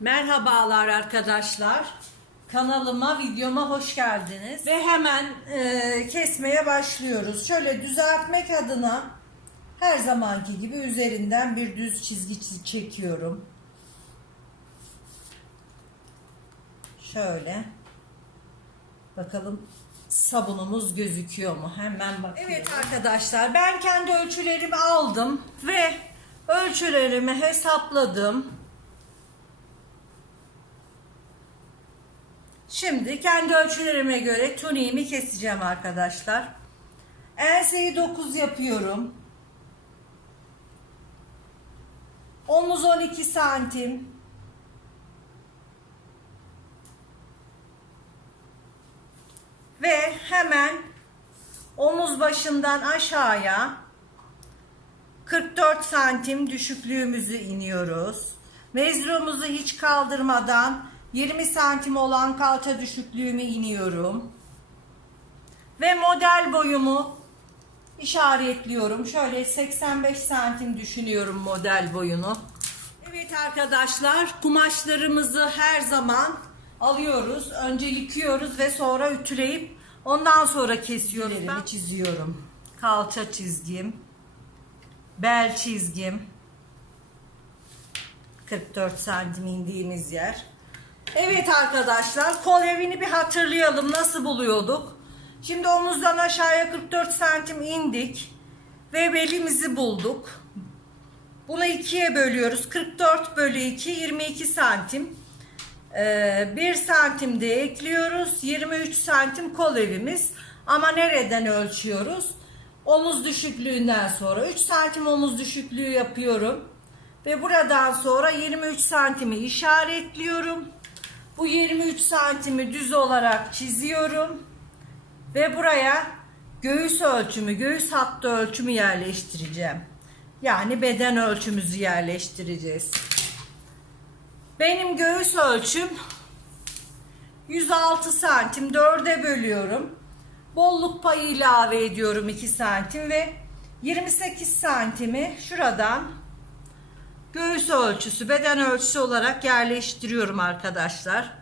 Merhabalar arkadaşlar. Kanalıma, videoma hoş geldiniz. Ve hemen kesmeye başlıyoruz. Şöyle düzeltmek adına her zamanki gibi üzerinden bir düz çizgi çekiyorum. Şöyle. Bakalım sabunumuz gözüküyor mu? Hemen bakıyorum. Evet arkadaşlar, ben kendi ölçülerimi aldım ve ölçülerimi hesapladım. Şimdi kendi ölçülerime göre tuniğimi keseceğim arkadaşlar. Enseyi 9 yapıyorum. Omuz 12 santim. Ve hemen omuz başından aşağıya 44 santim düşüklüğümüzü iniyoruz. Mezrumuzu hiç kaldırmadan 20 santim olan kalça düşüklüğümü iniyorum. Ve model boyumu işaretliyorum. Şöyle 85 santim düşünüyorum model boyunu. Evet arkadaşlar, kumaşlarımızı her zaman alıyoruz. Önce yıkıyoruz ve sonra ütüleyip ondan sonra kesiyoruz. Ben çiziyorum. Kalça çizgim, bel çizgim, 44 santim indiğimiz yer. Evet arkadaşlar, kol evini bir hatırlayalım, nasıl buluyorduk. Şimdi omuzdan aşağıya 44 santim indik ve belimizi bulduk. Bunu ikiye bölüyoruz. 44 bölü 2 22 santim. 1 santim de ekliyoruz. 23 santim kol evimiz. Ama nereden ölçüyoruz? Omuz düşüklüğünden sonra 3 santim omuz düşüklüğü yapıyorum. Ve buradan sonra 23 santimi işaretliyorum. Bu 23 santimi düz olarak çiziyorum. Ve buraya göğüs ölçümü, göğüs hattı ölçümü yerleştireceğim. Yani beden ölçümüzü yerleştireceğiz. Benim göğüs ölçüm 106 santim. 4'e bölüyorum. Bolluk payı ilave ediyorum 2 santim ve 28 santimi şuradan göğüs ölçüsü, beden ölçüsü olarak yerleştiriyorum arkadaşlar.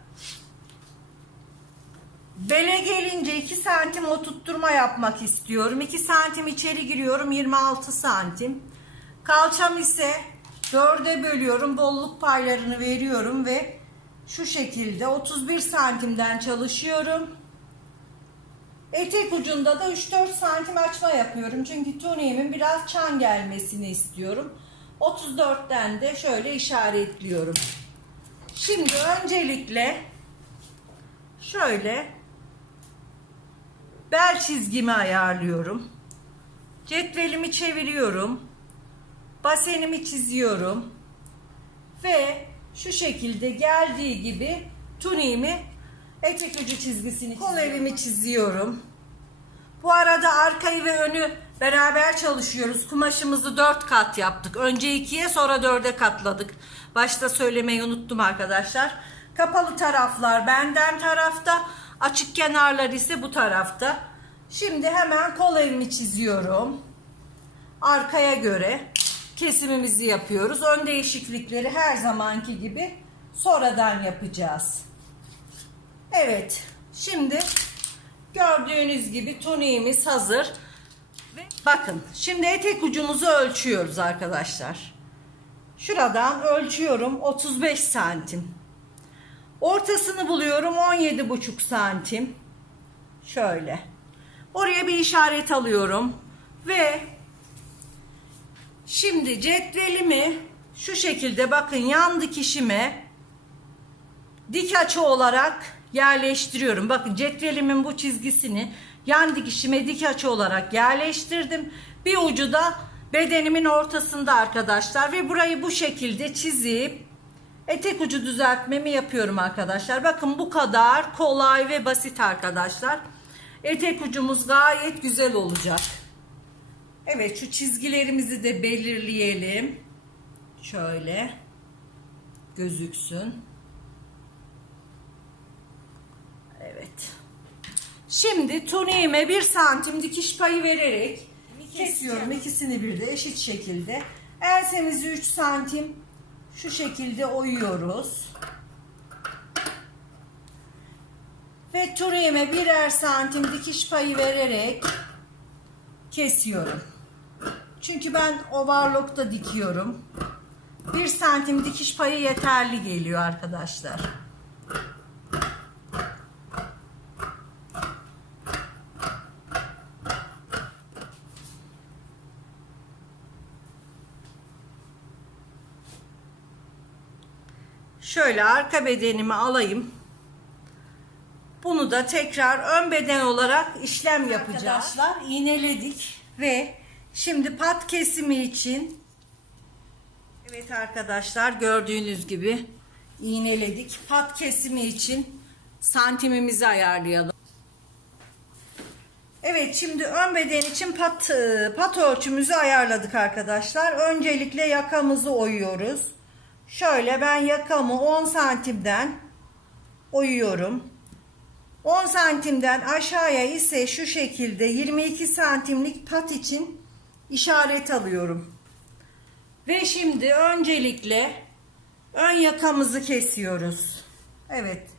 Bele gelince 2 santim oturtturma yapmak istiyorum. 2 santim içeri giriyorum, 26 santim. Kalçam ise 4'e bölüyorum. Bolluk paylarını veriyorum ve şu şekilde 31 santimden çalışıyorum. Etek ucunda da 3-4 santim açma yapıyorum. Çünkü tuniğimin biraz çan gelmesini istiyorum. 34'ten de şöyle işaretliyorum. Şimdi öncelikle şöyle bel çizgimi ayarlıyorum. Cetvelimi çeviriyorum. Basenimi çiziyorum. Ve şu şekilde geldiği gibi tuniğimi, etek ucu çizgisini, kol evimi çiziyorum. Bu arada arkayı ve önü beraber çalışıyoruz. Kumaşımızı 4 kat yaptık. Önce 2'ye sonra 4'e katladık. Başta söylemeyi unuttum arkadaşlar. Kapalı taraflar benden tarafta, açık kenarlar ise bu tarafta. Şimdi hemen kol evimi çiziyorum. Arkaya göre kesimimizi yapıyoruz. Ön değişiklikleri her zamanki gibi sonradan yapacağız. Evet, şimdi gördüğünüz gibi tuniğimiz hazır. Bakın, şimdi etek ucumuzu ölçüyoruz arkadaşlar. Şuradan ölçüyorum 35 santim. Ortasını buluyorum 17,5 santim. Şöyle. Oraya bir işaret alıyorum. Ve şimdi cetvelimi şu şekilde, bakın, yan dikişime dik açı olarak yerleştiriyorum. Bakın, cetvelimin bu çizgisini yan dikişime dik açı olarak yerleştirdim. Bir ucu da bedenimin ortasında arkadaşlar. Ve burayı bu şekilde çizip etek ucu düzeltmemi yapıyorum arkadaşlar. Bakın, bu kadar kolay ve basit arkadaşlar. Etek ucumuz gayet güzel olacak. Evet, şu çizgilerimizi de belirleyelim. Şöyle gözüksün. Evet. Şimdi tuniğime 1 santim dikiş payı vererek kesiyorum. İkisini bir de eşit şekilde. Ensemizi 3 santim şu şekilde oyuyoruz. Ve türevime birer santim dikiş payı vererek kesiyorum. Çünkü ben overlock'ta dikiyorum. 1 santim dikiş payı yeterli geliyor arkadaşlar. Şöyle arka bedenimi alayım. Bunu da tekrar ön beden olarak işlem yapacağız. Arkadaşlar iğneledik ve şimdi pat kesimi için, evet arkadaşlar gördüğünüz gibi iğneledik. Pat kesimi için santimimizi ayarlayalım. Evet, şimdi ön beden için pat ölçümüzü ayarladık arkadaşlar. Öncelikle yakamızı oyuyoruz. Şöyle ben yakamı 10 santimden oyuyorum. 10 santimden aşağıya ise şu şekilde 22 santimlik pat için işaret alıyorum. Ve şimdi öncelikle ön yakamızı kesiyoruz. Evet,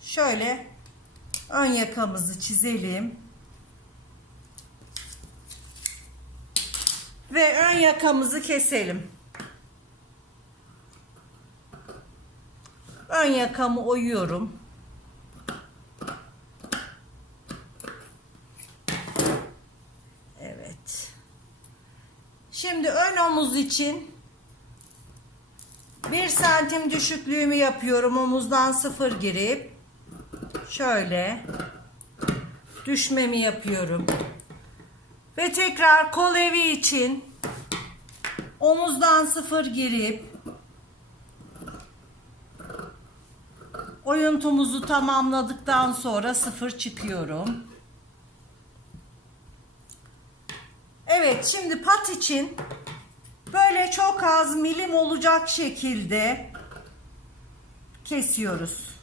şöyle ön yakamızı çizelim. Ve ön yakamızı keselim. Ön yakamı oyuyorum. Evet. Şimdi ön omuz için 1 santim düşüklüğümü yapıyorum. Omuzdan 0 girip şöyle düşmemi yapıyorum. Ve tekrar kol evi için omuzdan 0 girip oyuntumuzu tamamladıktan sonra 0 çıkıyorum. Evet, şimdi pat için böyle çok az milim olacak şekilde kesiyoruz.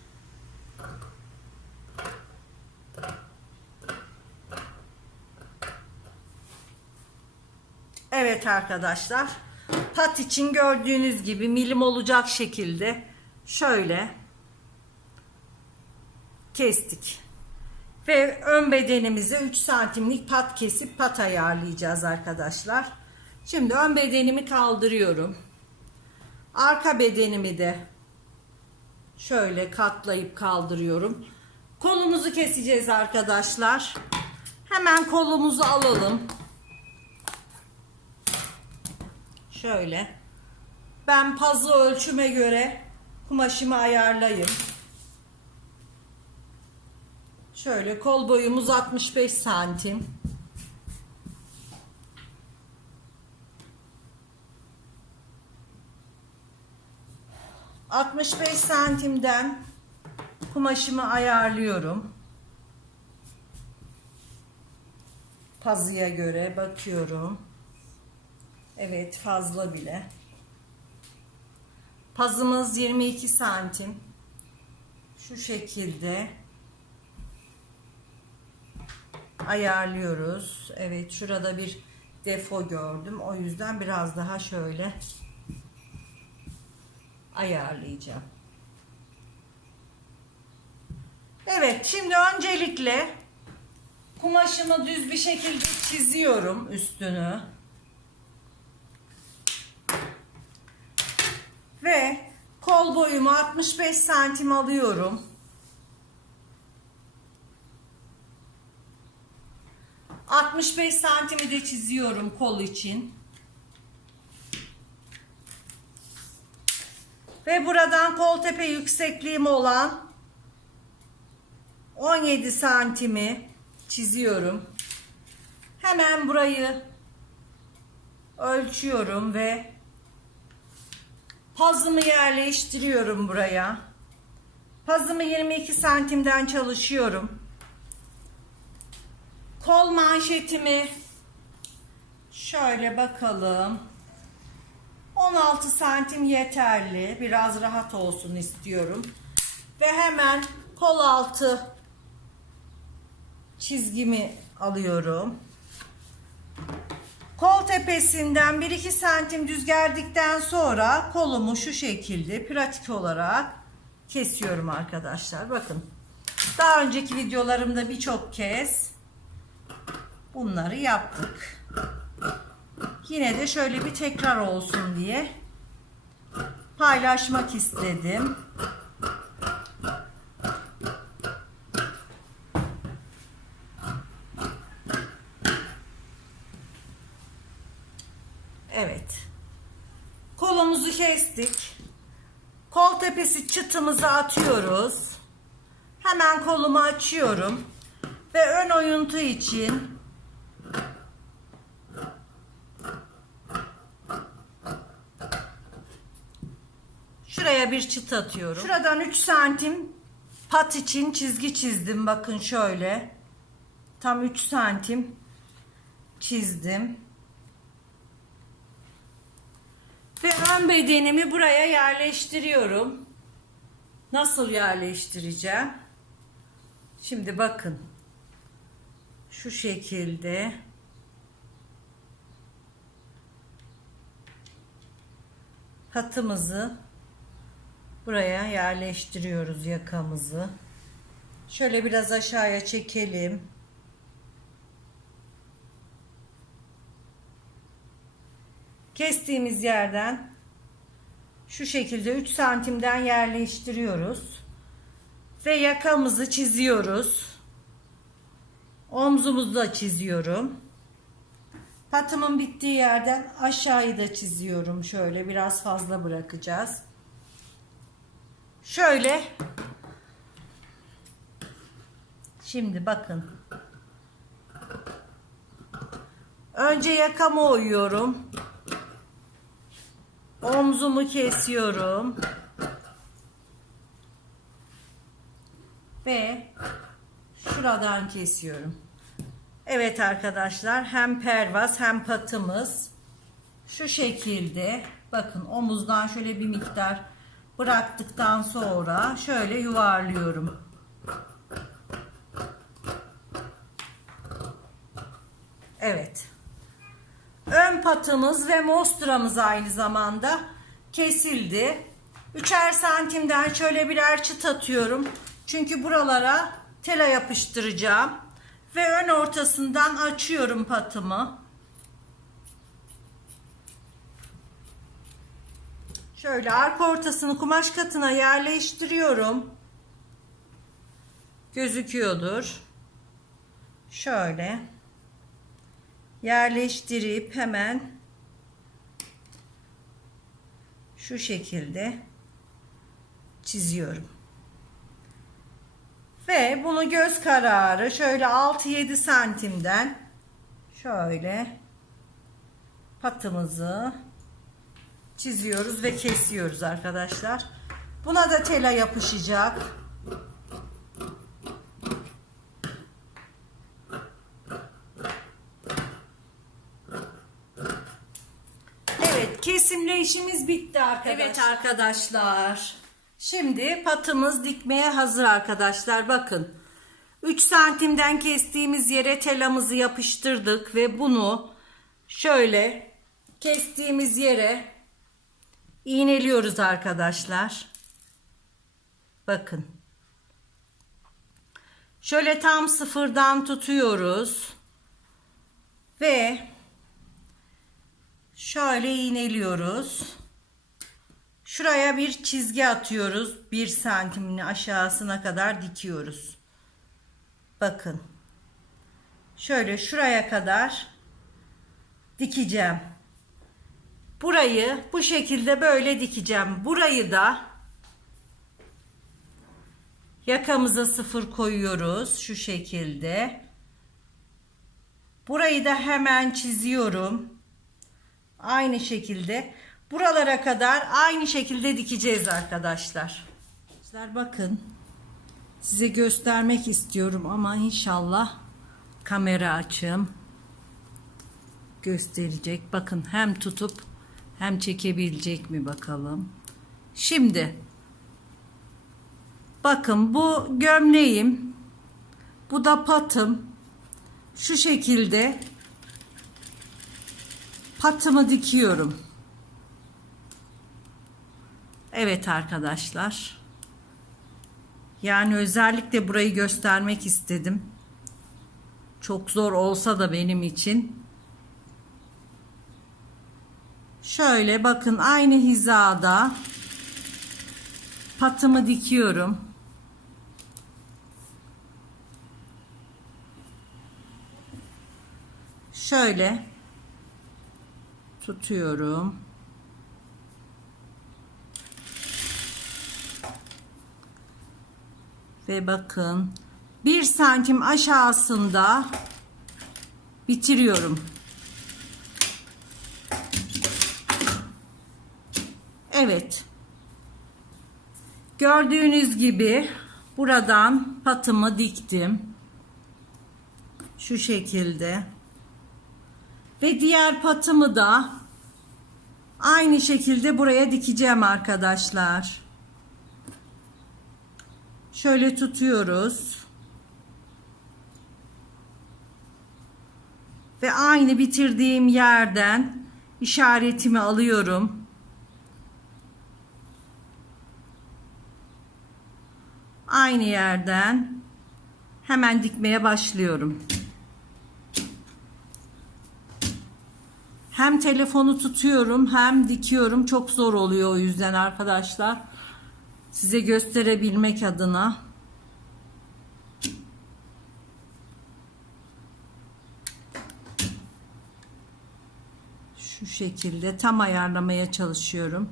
Evet arkadaşlar, pat için gördüğünüz gibi milim olacak şekilde şöyle kestik. Ve ön bedenimize 3 santimlik pat kesip pat ayarlayacağız arkadaşlar. Şimdi ön bedenimi kaldırıyorum. Arka bedenimi de şöyle katlayıp kaldırıyorum. Kolumuzu keseceğiz arkadaşlar. Hemen kolumuzu alalım. Şöyle. Ben pazı ölçüme göre kumaşımı ayarlayayım. Şöyle kol boyumuz 65 santim. ...65 santimden kumaşımı ayarlıyorum. Pazıya göre bakıyorum. Evet, fazla bile. Pazımız 22 santim. Şu şekilde ayarlıyoruz. Evet, şurada bir defo gördüm. O yüzden biraz daha şöyle ayarlayacağım. Evet, şimdi öncelikle kumaşımı düz bir şekilde çiziyorum üstünü. Ve kol boyumu 65 santim alıyorum. 65 santimi de çiziyorum kol için. Ve buradan kol tepe yüksekliğim olan 17 santimi çiziyorum. Hemen burayı ölçüyorum ve pazımı yerleştiriyorum buraya. Pazımı 22 santimden çalışıyorum. Kol manşetimi şöyle bakalım. 16 santim yeterli. Biraz rahat olsun istiyorum. Ve hemen kol altı çizgimi alıyorum. Kol tepesinden 1-2 santim düz geldikten sonra kolumu şu şekilde pratik olarak kesiyorum arkadaşlar. Bakın, daha önceki videolarımda birçok kez bunları yaptık. Yine de şöyle bir tekrar olsun diye paylaşmak istedim. Evet. Kolumuzu kestik. Kol tepesi çıtımızı atıyoruz. Hemen kolumu açıyorum. Ve ön oyuntu için şuraya bir çıt atıyorum. Şuradan 3 santim pat için çizgi çizdim. Bakın şöyle. Tam 3 santim çizdim. Ve ön bedenimi buraya yerleştiriyorum. Nasıl yerleştireceğim? Şimdi bakın. Şu şekilde. Patımızı buraya yerleştiriyoruz, yakamızı. Şöyle biraz aşağıya çekelim. Kestiğimiz yerden şu şekilde 3 santimden yerleştiriyoruz. Ve yakamızı çiziyoruz. Omzumuzu da çiziyorum. Patımın bittiği yerden aşağıyı da çiziyorum. Şöyle biraz fazla bırakacağız. Şöyle. Şimdi bakın. Önce yakamı oyuyorum. Omzumu kesiyorum. Ve şuradan kesiyorum. Evet arkadaşlar, hem pervaz hem patımız şu şekilde. Bakın, omuzdan şöyle bir miktar bıraktıktan sonra şöyle yuvarlıyorum. Evet. Ön patımız ve mostramız aynı zamanda kesildi. 3'er santimden şöyle birer çıt atıyorum. Çünkü buralara tela yapıştıracağım. Ve ön ortasından açıyorum patımı. Şöyle arka ortasını kumaş katına yerleştiriyorum. Gözüküyordur. Şöyle yerleştirip hemen şu şekilde çiziyorum. Ve bunu göz kararı şöyle 6-7 santimden şöyle patımızı çiziyoruz ve kesiyoruz arkadaşlar. Buna da tela yapışacak. Evet, kesimle işimiz bitti arkadaşlar. Evet arkadaşlar. Şimdi patımız dikmeye hazır arkadaşlar. Bakın. 3 santimden kestiğimiz yere telamızı yapıştırdık ve bunu şöyle kestiğimiz yere iğneliyoruz arkadaşlar. Bakın. Şöyle tam sıfırdan tutuyoruz. Ve şöyle iğneliyoruz. Şuraya bir çizgi atıyoruz. 1 santimin aşağısına kadar dikiyoruz. Bakın. Şöyle şuraya kadar dikeceğim. Burayı bu şekilde böyle dikeceğim. Burayı da yakamıza 0 koyuyoruz. Şu şekilde. Burayı da hemen çiziyorum. Aynı şekilde. Buralara kadar aynı şekilde dikeceğiz arkadaşlar. Bakın. Size göstermek istiyorum ama inşallah kamera açım gösterecek. Bakın, hem tutup hem çekebilecek mi bakalım. Şimdi bakın, bu gömleğim, bu da patım. Şu şekilde patımı dikiyorum. Evet arkadaşlar. Yani özellikle burayı göstermek istedim. Çok zor olsa da benim için. Şöyle bakın, aynı hizada patımı dikiyorum. Şöyle tutuyorum. Ve bakın 1 santim aşağısında bitiriyorum. Evet. Gördüğünüz gibi buradan patımı diktim. Şu şekilde. Ve diğer patımı da aynı şekilde buraya dikeceğim arkadaşlar. Şöyle tutuyoruz. Ve aynı bitirdiğim yerden işaretimi alıyorum. Aynı yerden hemen dikmeye başlıyorum. Hem telefonu tutuyorum hem dikiyorum. Çok zor oluyor o yüzden arkadaşlar. Size gösterebilmek adına. Şu şekilde tam ayarlamaya çalışıyorum.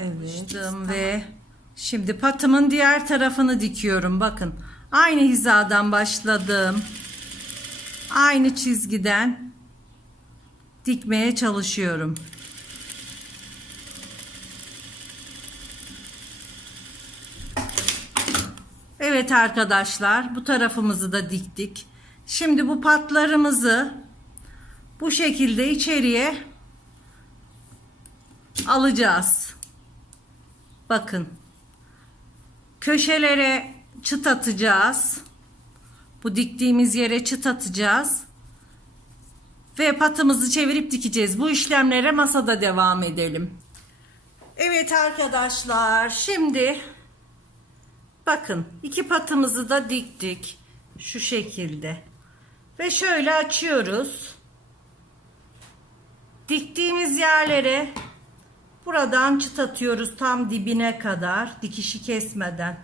Evet. Ve şimdi patımın diğer tarafını dikiyorum. Bakın. Aynı hizadan başladım. Aynı çizgiden dikmeye çalışıyorum. Evet arkadaşlar, bu tarafımızı da diktik. Şimdi bu patlarımızı bu şekilde içeriye alacağız. Bakın. Köşelere çıt atacağız. Bu diktiğimiz yere çıt atacağız. Ve patımızı çevirip dikeceğiz. Bu işlemlere masada devam edelim. Evet arkadaşlar, şimdi bakın 2 patımızı da diktik. Şu şekilde. Ve şöyle açıyoruz. Diktiğimiz yerlere buradan çıt atıyoruz tam dibine kadar, dikişi kesmeden.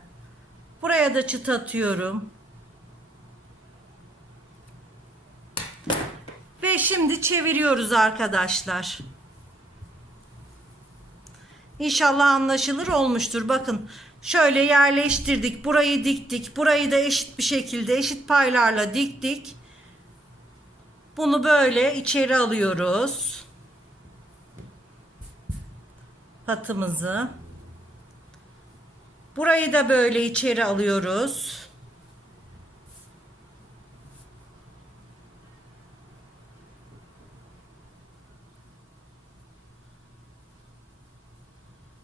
Buraya da çıt atıyorum. Ve şimdi çeviriyoruz arkadaşlar. İnşallah anlaşılır olmuştur. Bakın şöyle yerleştirdik. Burayı diktik. Burayı da eşit bir şekilde eşit paylarla diktik. Bunu böyle içeri alıyoruz. Patımızı. Burayı da böyle içeri alıyoruz.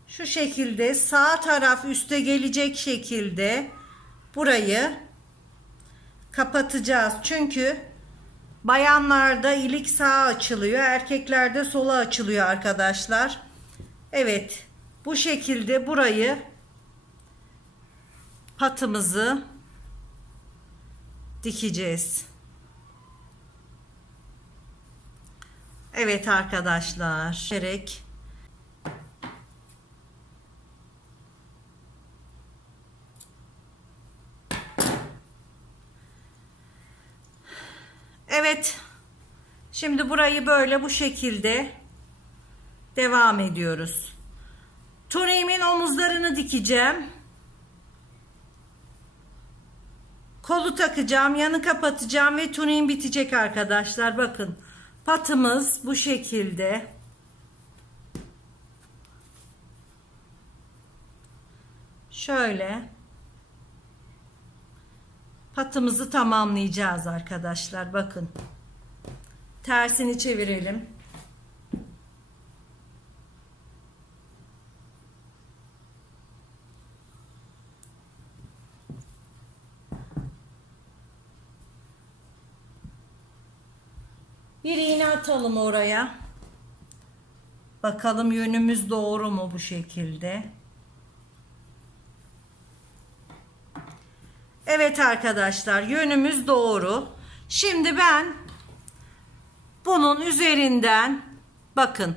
Şu şekilde sağ taraf üste gelecek şekilde burayı kapatacağız. Çünkü bayanlarda ilik sağa açılıyor, erkeklerde sola açılıyor arkadaşlar. Evet, bu şekilde burayı patımızı dikeceğiz. Evet arkadaşlar, gerek. Evet. Şimdi burayı böyle bu şekilde devam ediyoruz. Tuniğimin omuzlarını dikeceğim. Kolu takacağım, yanı kapatacağım ve tuniğim bitecek arkadaşlar. Bakın. Patımız bu şekilde. Şöyle. Patımızı tamamlayacağız arkadaşlar. Bakın. Tersini çevirelim. Bir iğne atalım oraya. Bakalım yönümüz doğru mu bu şekilde. Evet arkadaşlar, yönümüz doğru. Şimdi ben bunun üzerinden bakın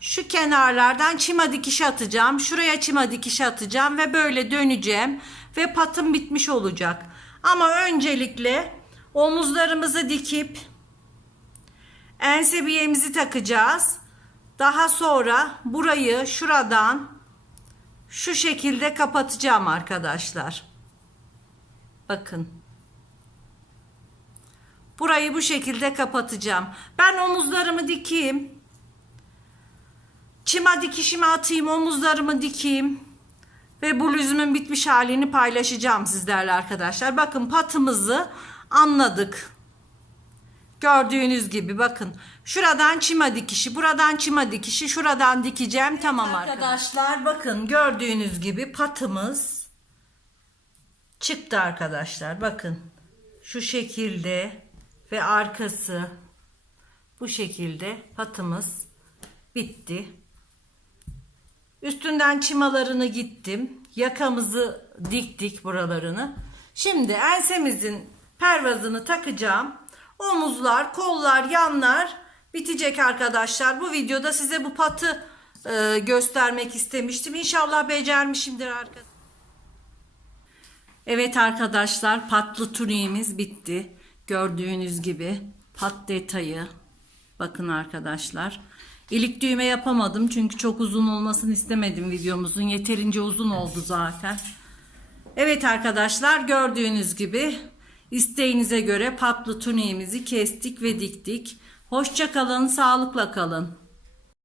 şu kenarlardan çima dikişi atacağım. Şuraya çima dikişi atacağım ve böyle döneceğim ve patım bitmiş olacak. Ama öncelikle omuzlarımızı dikip ense biyemizi takacağız. Daha sonra burayı şuradan şu şekilde kapatacağım arkadaşlar. Bakın. Burayı bu şekilde kapatacağım. Ben omuzlarımı dikeyim. Çima dikişimi atayım, omuzlarımı dikeyim. Ve bluzumun bitmiş halini paylaşacağım sizlerle arkadaşlar. Bakın patımızı anladık. Gördüğünüz gibi bakın. Şuradan çima dikişi, buradan çima dikişi, şuradan dikeceğim. Evet, tamam arkadaşlar. Bakın gördüğünüz gibi patımız çıktı arkadaşlar. Bakın şu şekilde ve arkası bu şekilde patımız bitti. Üstünden çimalarını gittim. Yakamızı diktik buralarını. Şimdi ensemizin pervazını takacağım. Omuzlar, kollar, yanlar bitecek arkadaşlar. Bu videoda size bu patı göstermek istemiştim. İnşallah becermişimdir arkadaşlar. Evet arkadaşlar, patlı tuniğimiz bitti. Gördüğünüz gibi pat detayı. Bakın arkadaşlar. İlik düğme yapamadım çünkü çok uzun olmasını istemedim videomuzun. Yeterince uzun oldu zaten. Evet arkadaşlar, gördüğünüz gibi isteğinize göre patlı tuniğimizi kestik ve diktik. Hoşça kalın, sağlıkla kalın.